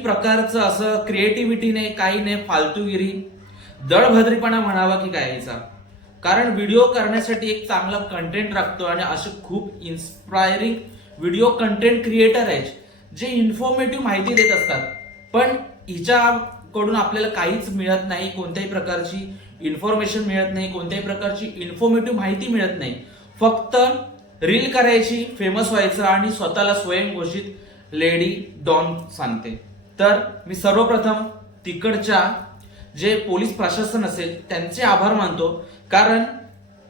प्रकारचं असं क्रिएटिव्हिटीने काही नाही फालतूगिरी दळभद्रीपणा म्हणावा की काय याचा? कारण व्हिडिओ करण्यासाठी एक चांगला कंटेंट राखतो आणि असे खूप इन्स्पायरिंग व्हिडिओ कंटेंट क्रिएटर आहेत जे इन्फॉर्मेटिव्ह माहिती देत असतात. पण हिच्याकडून आपल्याला काहीच मिळत नाही कोणत्याही प्रकारची इन्फॉर्मेशन मिळत नाही कोणत्याही प्रकारची इन्फॉर्मेटिव्ह माहिती मिळत नाही. फक्त रील करायची फेमस व्हायचं आणि स्वतःला स्वयंघोषित लेडी डॉन सांगते. तर मी सर्वप्रथम तिकडच्या जे पोलीस प्रशासन असेल त्यांचे आभार मानतो. कारण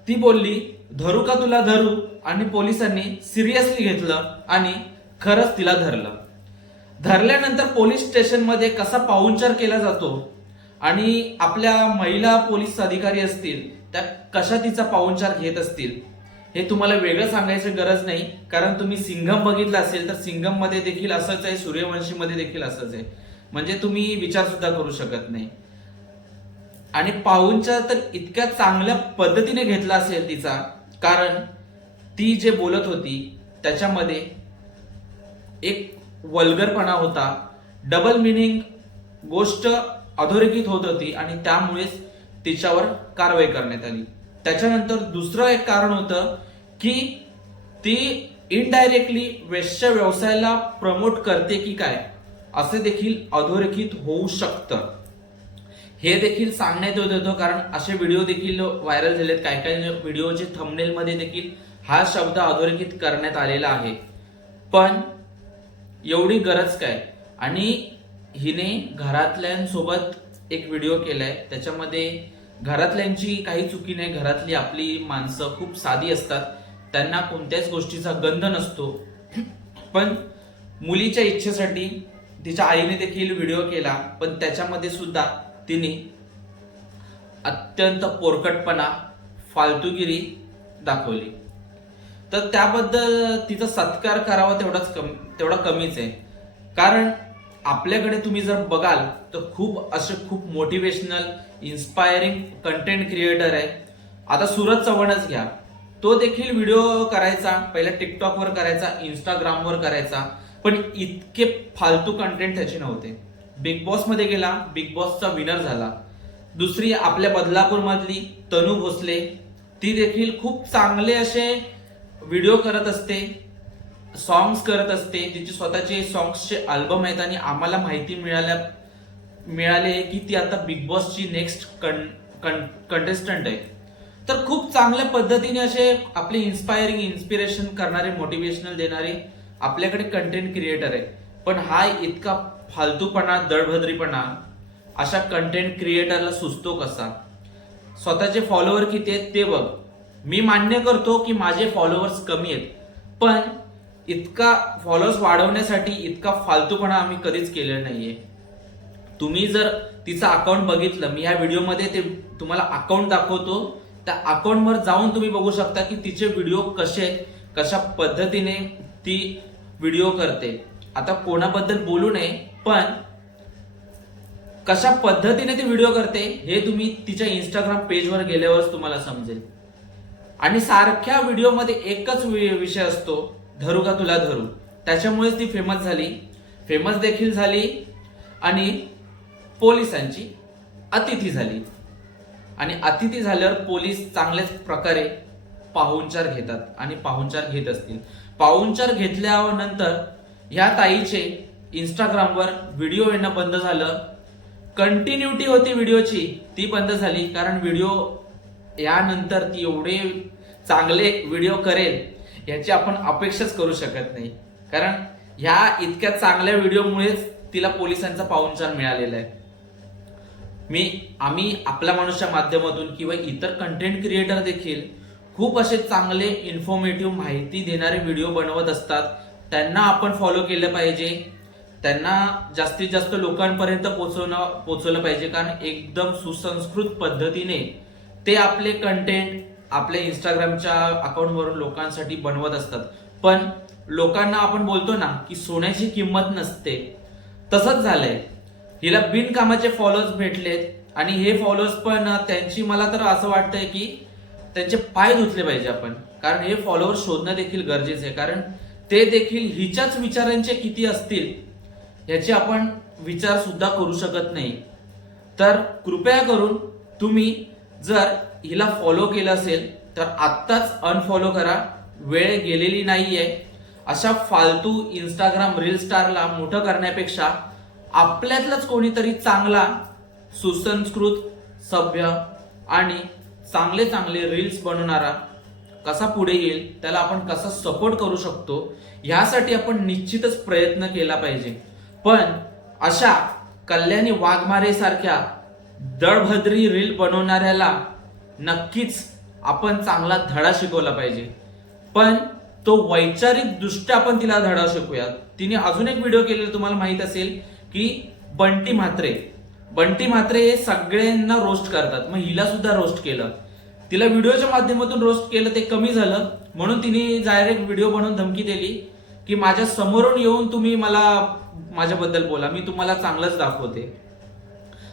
ती बोलली धरू का तुला धरू? आणि पोलिसांनी सिरियसली घेतलं आणि खरंच तिला धरलं. धरल्यानंतर पोलीस स्टेशनमध्ये कसा पाहुणचार केला जातो आणि आपल्या महिला पोलीस अधिकारी असतील त्या कशा तिचा पाहुणचार घेत असतील हे तुम्हाला वेगळं सांगायची गरज नाही कारण तुम्ही सिंघम बघितलं असेल तर सिंघममध्ये देखील असंच आहे सूर्यवंशी मध्ये देखील असंच आहे. म्हणजे तुम्ही विचार सुद्धा करू शकत नाही. आणि पाहूनच्या तर इतक्या चांगल्या पद्धतीने घेतला असेल तिचा कारण ती जे बोलत होती त्याच्यामध्ये एक वल्गरपणा होता. डबल मिनिंग गोष्ट अधोरेखित होत होती आणि त्यामुळेच तिच्यावर कारवाई करण्यात आली. त्याच्यानंतर दुसरं एक कारण होतं की ती इनडायरेक्टली वेश्य व्यवसायाला प्रमोट करते की काय? असे देखील अधोरेखित होऊ शकतं. हे देखील सांगण्यात येत होतं कारण असे व्हिडिओ देखील व्हायरल झालेत. काही काही व्हिडिओचे थंबनेल मध्ये देखील हा शब्द अधोरेखित करण्यात आलेला आहे. पण एवढी गरज काय? आणि हिने घरातल्यांसोबत एक व्हिडिओ केलाय. त्याच्यामध्ये घरातल्यांची काही चुकी नाही घरातली आपली माणसं खूप साधी असतात. त्यांना कोणत्याच गोष्टीचा गंध नसतो. पण मुलीच्या इच्छेसाठी तिच्या आईने देखील व्हिडिओ केला पण त्याच्यामध्ये सुद्धा तिने अत्यंत पोरकटपणा फालतूगिरी दाखवली. तर त्याबद्दल तिचा सत्कार करावा तेवढाच कम तेवढा कमीच आहे. कारण आपल्याकडे तुम्ही जर बघाल तर खूप असे खूप मोटिवेशनल इन्स्पायरिंग कंटेंट क्रिएटर आहे. आता सुरज चव्हाणच घ्या. तो देखील व्हिडिओ करायचा पहिला टिकटॉकवर करायचा इंस्टाग्रामवर करायचा पण इतके फालतू कंटेंट त्याचे नव्हते. बिग बॉसमध्ये गेला बिग बॉसचा विनर झाला. दुसरी आपल्या बदलापूरमधली तनू भोसले ती देखील खूप चांगले असे व्हिडिओ करत असते. सॉंग्स करत असते तिचे स्वतःचे सॉंग्सचे अल्बम आहेत आणि आम्हाला माहिती मिळाल्या मिळाले की ती आता बिग बॉसची नेक्स्ट कं कं कंटेस्टंट आहे. तर खूप चांगल्या पद्धतीने असे आपले इन्स्पायरिंग इन्स्पिरेशन करणारे मोटिवेशनल देणारे आपल्याकडे कंटेंट क्रिएटर आहे. पण हा इतका फालतूपणा दळभद्रीपणा अशा कंटेंट क्रिएटरला सुचतो कसा? स्वतःचे फॉलोअर किती आहेत ते बघ. मी मान्य करतो की माझे फॉलोअर्स कमी आहेत. पण इतका फॉलोअर्स वाढवण्यासाठी इतका फालतूपणा आम्ही कधीच केलेला नाहीये. तुम्ही जर तिचं अकाउंट बघितलं मी ह्या व्हिडिओमध्ये ते तुम्हाला अकाउंट दाखवतो त्या अकाउंटवर जाऊन तुम्ही बघू शकता की तिचे व्हिडिओ कसे आहेत कशा पद्धतीने ती व्हिडिओ करते. आता कोणाबद्दल बोलू नये पण कशा पद्धतीने ती व्हिडिओ करते हे तुम्ही तिच्या इंस्टाग्राम पेजवर गेल्यावरच तुम्हाला समजेल. आणि सारख्या व्हिडिओमध्ये एकच वि- विषय असतो धरू का तुला धरू? त्याच्यामुळेच ती फेमस झाली. फेमस देखील झाली आणि पोलिसांची अतिथी झाली. आणि अतिथी झाल्यावर पोलीस चांगल्याच प्रकारे पाहुणचार घेतात आणि पाहुणचार घेत असतील. पाहुणचार घेतल्यानंतर ह्या ताईचे इंस्टाग्रामवर व्हिडिओ येणं बंद झालं. कंटिन्युटी होती व्हिडिओची ती बंद झाली. कारण व्हिडिओ यानंतर ती एवढे चांगले व्हिडिओ करेल याची आपण अपेक्षाच करू शकत नाही. कारण ह्या इतक्या चांगल्या व्हिडिओमुळेच तिला पोलिसांचा पाहुणचार मिळालेला आहे. मी आम्ही आपल्या माणूसच्या माध्यमातून किंवा इतर कंटेंट क्रिएटर देखील खूप असे चांगले इन्फॉर्मेटिव्ह माहिती देणारे व्हिडिओ बनवत असतात. त्यांना आपण फॉलो केलं पाहिजे. त्यांना जास्तीत जास्त लोकांपर्यंत पोचवणं पोचवलं पाहिजे. कारण एकदम सुसंस्कृत पद्धतीने ते आपले कंटेंट आपल्या इंस्टाग्रामच्या अकाउंटवरून लोकांसाठी बनवत असतात. पण लोकांना आपण बोलतो ना की सोन्याची किंमत नसते. तसंच झालंय. हिला बिनकामाचे फॉलोअर्स भेटलेत आणि हे फॉलोअर्स पण त्यांची मला तर असं वाटतंय की त्यांचे पाय धुतले पाहिजे आपण. कारण हे फॉलोअर्स शोधणं देखील गरजेचं आहे. कारण ते देखील हिच्याच विचारांचे किती असतील याची आपण विचार सुद्धा करू शकत नाही. तर कृपया करून तुम्ही जर हिला फॉलो केलं असेल तर आत्ताच अनफॉलो करा. वेळ गेलेली नाही आहे अशा फालतू इंस्टाग्राम रील स्टारला मोठं करण्यापेक्षा आपल्यातलाच कोणीतरी चांगला सुसंस्कृत सभ्य आणि चांगले चांगले रील्स बनवणारा कसा पुढे येईल त्याला आपण कसा सपोर्ट करू शकतो ह्यासाठी आपण निश्चितच प्रयत्न केला पाहिजे. पण अशा कल्याणी वाघमारेसारख्या दळभद्री रील बनवणाऱ्याला नक्कीच आपण चांगला धडा शिकवला पाहिजे. पण तो वैचारिक दृष्ट्या आपण तिला धडा शिकूयात. तिने अजून एक व्हिडिओ केलेला तुम्हाला माहीत असेल की बंटी म्हात्रे. बंटी म्हात्रे हे सगळ्यांना रोस्ट करतात. मग हिला सुद्धा रोस्ट केलं. तिला व्हिडिओच्या माध्यमातून रोस्ट केलं ते कमी झालं. म्हणून तिने डायरेक्ट व्हिडिओ बनवून धमकी दिली की माझ्या समोरून येऊन तुम्ही मला माझ्याबद्दल बोला. मी तुम्हाला चांगलंच दाखवते.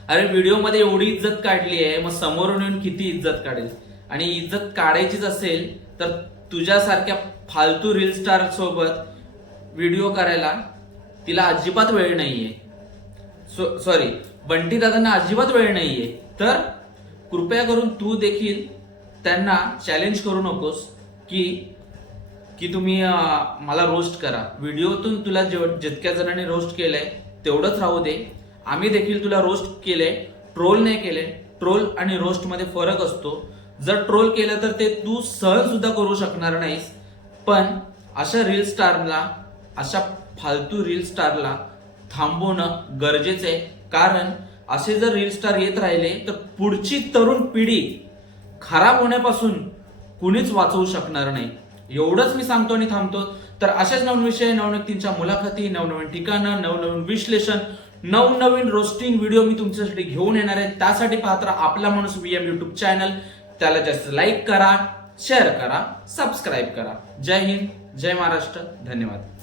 अरे व्हिडिओमध्ये एवढी इज्जत काढली आहे मग समोरून येऊन किती इज्जत काढेल? आणि इज्जत काढायचीच असेल तर तुझ्यासारख्या फालतू रील स्टार सोबत व्हिडिओ करायला तिला अजिबात वेळ नाहीये. सॉरी बंटी दादांना अजिबात वेळ नाहीये. तर कृपया करून तू देखील त्यांना चॅलेंज करू नकोस की की तुम्ही मला रोस्ट करा. व्हिडिओतून तुला जेव जितक्या जणांनी रोस्ट केलंय तेवढंच राहू दे. आम्ही देखील तुला रोस्ट केले ट्रोल नाही केले. ट्रोल आणि रोस्टमध्ये फरक असतो. जर ट्रोल केलं तर ते तू सहन सुद्धा करू शकणार नाहीस. पण अशा रील स्टारला अशा फालतू रील स्टारला थांबवणं गरजेचं आहे. कारण असे जर रील स्टार येत राहिले तर पुढची तरुण पिढी खराब होण्यापासून कुणीच वाचवू शकणार नाही. एवढंच मी सांगतो आणि थांबतो. तर अशाच नवीन विषय नवनवीनच्या मुलाखती नवनवीन ठिकाणं नवनवीन विश्लेषण नवनवीन रोस्टिंग व्हिडिओ मी तुमच्यासाठी घेऊन येणार आहे. त्यासाठी पाहत राहा आपला माणूस व्हीएम युट्यूब चॅनल त्याला जास्त लाईक करा शेअर करा सबस्क्राईब करा. जय हिंद जय महाराष्ट्र. धन्यवाद.